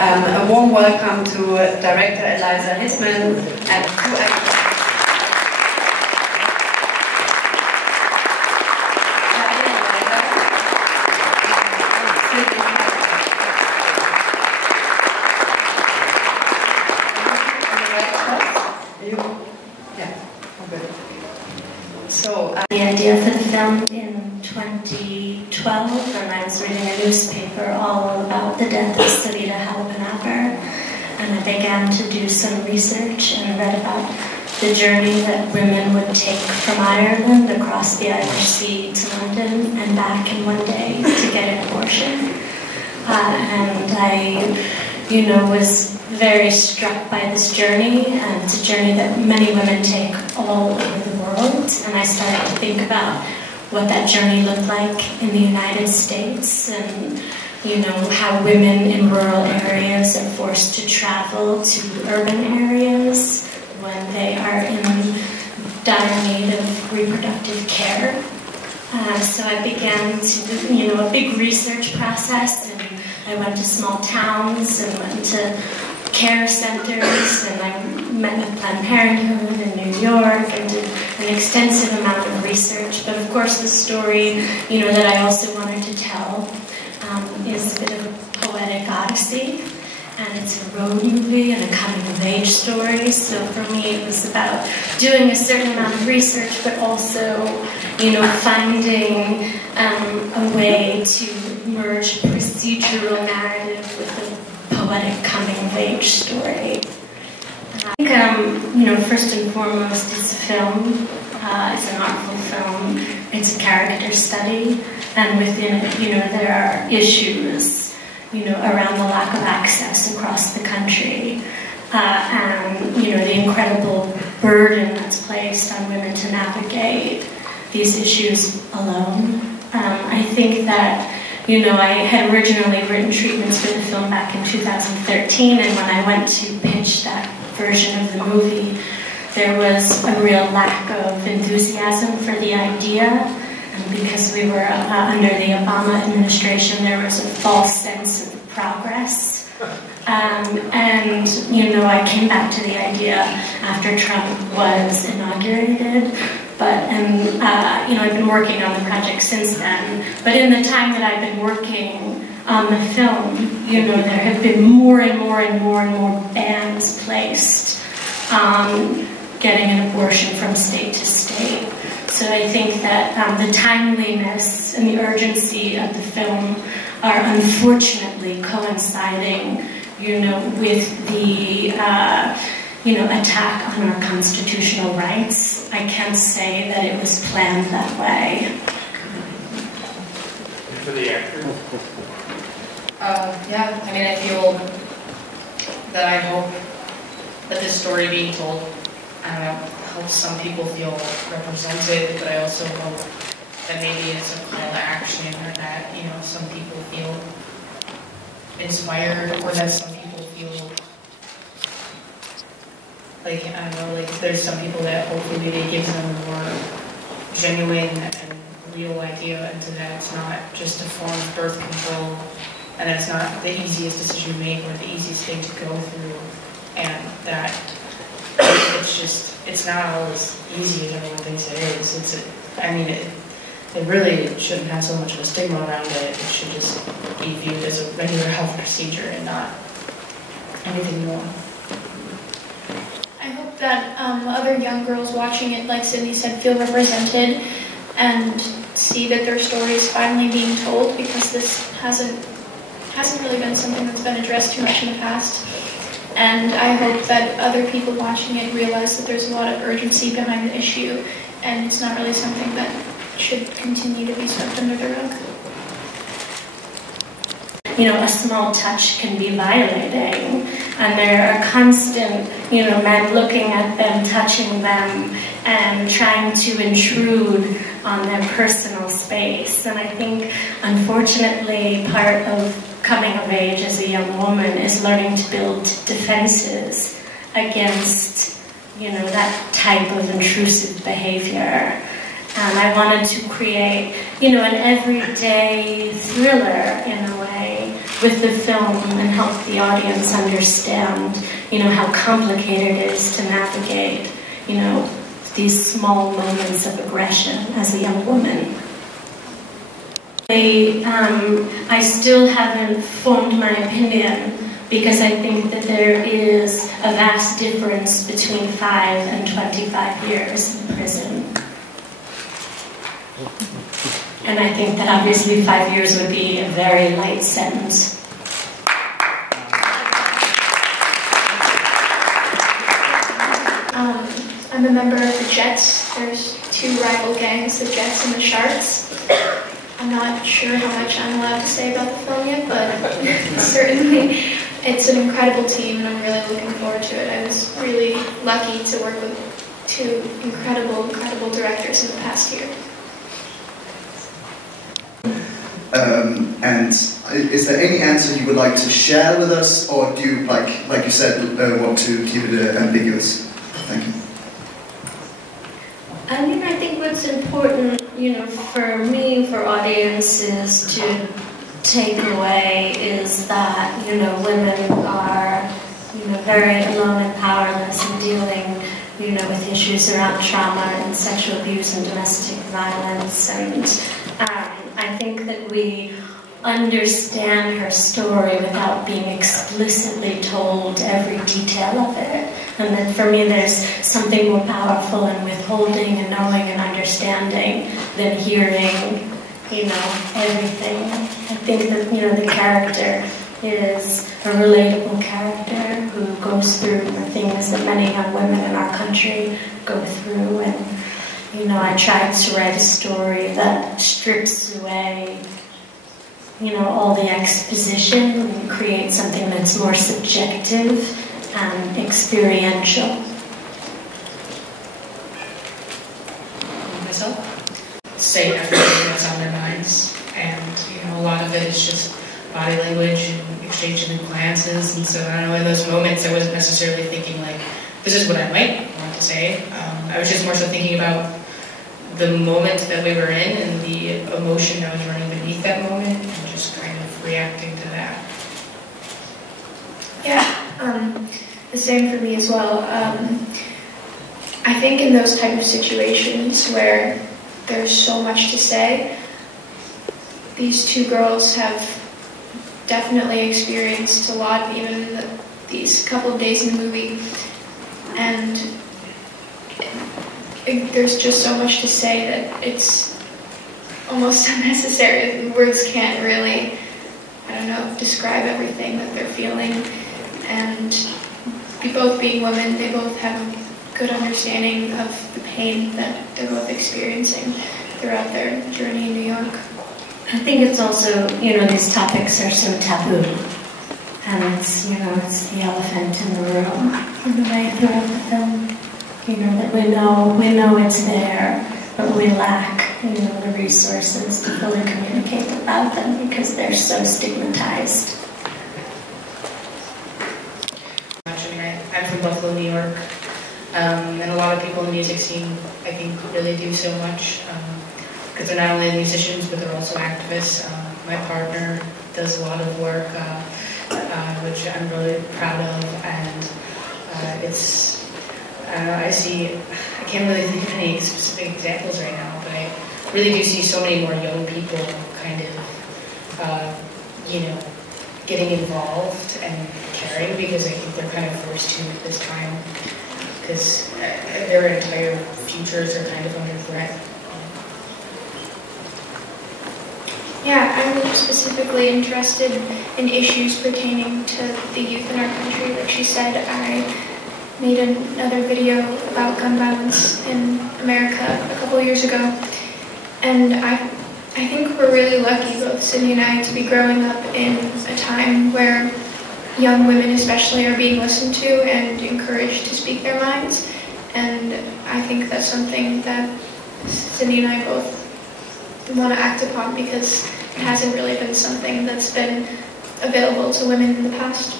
A warm welcome to Director Eliza Hittman and two actors. The idea for the film in 2012, and I was reading a newspaper all about the death of Sarita Halappanavar, and I began to do some research and read about the journey that women would take from Ireland across the Irish Sea to London and back in one day to get an abortion. And I, was very struck by this journey, and it's a journey that many women take all over the world. And I started to think about what that journey looked like in the United States, and how women in rural areas are forced to travel to urban areas when they are in dire need of reproductive care. So I began to do, a big research process, and I went to small towns and went to care centers, and I met with Planned Parenthood in New York and did an extensive amount of research. But of course the story, that I also wanted to tell is a bit of a poetic odyssey, and it's a road movie and a coming-of-age story. So for me it was about doing a certain amount of research, but also, finding a way to merge procedural narrative with a poetic coming-of-age story. I think, first and foremost, it's a film. It's an artful film. It's a character study, and within it, there are issues, around the lack of access across the country, and the incredible burden that's placed on women to navigate these issues alone. I think that, I had originally written treatments for the film back in 2013, and when I went to pitch that version of the movie, there was a real lack of enthusiasm for the idea, and because we were under the Obama administration, there was a false sense of progress. I came back to the idea after Trump was inaugurated, I've been working on the project since then. But in the time that I've been working on the film, there have been more and more and more and more bans placed on getting an abortion from state to state. So I think that the timeliness and the urgency of the film are unfortunately coinciding, with the attack on our constitutional rights. I can't say that it was planned that way. For the actor? I feel that I hope that this story being told, helps some people feel represented, but I also hope that maybe it's a call to action, or that, some people feel inspired, or that some people feel like, there's some people that hopefully it gives them a more genuine and real idea into that it's not just a form of birth control, and it's not the easiest decision to make or the easiest thing to go through, and that it's not always easy as everyone thinks it is. It really shouldn't have so much of a stigma around it. It should just be viewed as a regular health procedure and not anything more. I hope that other young girls watching it, like Sydney said, feel represented and see that their story is finally being told, because this hasn't really been something that's been addressed too much in the past. And I hope that other people watching it realize that there's a lot of urgency behind the issue, and it's not really something that should continue to be swept under the rug. A small touch can be violating, and there are constant, men looking at them, touching them, and trying to intrude on their personal space. And I think, unfortunately, part of coming of age as a young woman is learning to build defenses against, that type of intrusive behavior. And I wanted to create, an everyday thriller, in a way, with the film and help the audience understand, how complicated it is to navigate, these small moments of aggression as a young woman. I still haven't formed my opinion because I think that there is a vast difference between 5 and 25 years in prison. And I think that obviously 5 years would be a very light sentence. I'm a member of the Jets. There's 2 rival gangs, the Jets and the Sharks. I'm not sure how much I'm allowed to say about the film yet, but certainly it's an incredible team and I'm really looking forward to it. I was really lucky to work with 2 incredible directors in the past year. And is there any answer you would like to share with us, or do you, like you said, want to keep it ambiguous? Thank you. I think what's important, for me, for audiences to take away is that, women are, very alone and powerless in dealing, with issues around trauma and sexual abuse and domestic violence. And I think that we understand her story without being explicitly told every detail of it. And that for me there's something more powerful in withholding and knowing and understanding than hearing, everything. I think that, the character is a relatable character who goes through the things that many young women in our country go through. And, I tried to write a story that strips away all the exposition and create something that's more subjective and experiential. Myself? Say everything that's on their minds, and a lot of it is just body language and exchanging glances, and so I don't know, in those moments I wasn't necessarily thinking like, this is what I might want to say. I was just more so thinking about the moment that we were in and the emotion that was running beneath that moment, and just kind of reacting to that. Yeah, the same for me as well. I think in those type of situations where there's so much to say, these 2 girls have definitely experienced a lot, even in these couple of days in the movie, and there's just so much to say that it's almost unnecessary. Words can't really, describe everything that they're feeling. And both being women, they both have a good understanding of the pain that they're both experiencing throughout their journey in New York. I think it's also, these topics are so taboo. And it's, it's the elephant in the room in the way throughout the film. That we know it's there, but we lack, the resources to fully communicate about them because they're so stigmatized. I'm from Buffalo, New York, and a lot of people in the music scene, I think, really do so much, because they're not only musicians, but they're also activists. My partner does a lot of work, which I'm really proud of, and it's, I can't really think of any specific examples right now, but I really do see so many more young people kind of, getting involved and caring, because I think they're kind of forced to at this time, because their entire futures are kind of under threat. Yeah, I'm specifically interested in issues pertaining to the youth in our country. Like she said, I made another video about gun violence in America a couple of years ago, and I think we're really lucky, both Sydney and I, to be growing up in a time where young women especially are being listened to and encouraged to speak their minds, and I think that's something that Sydney and I both want to act upon, because it hasn't really been something that's been available to women in the past.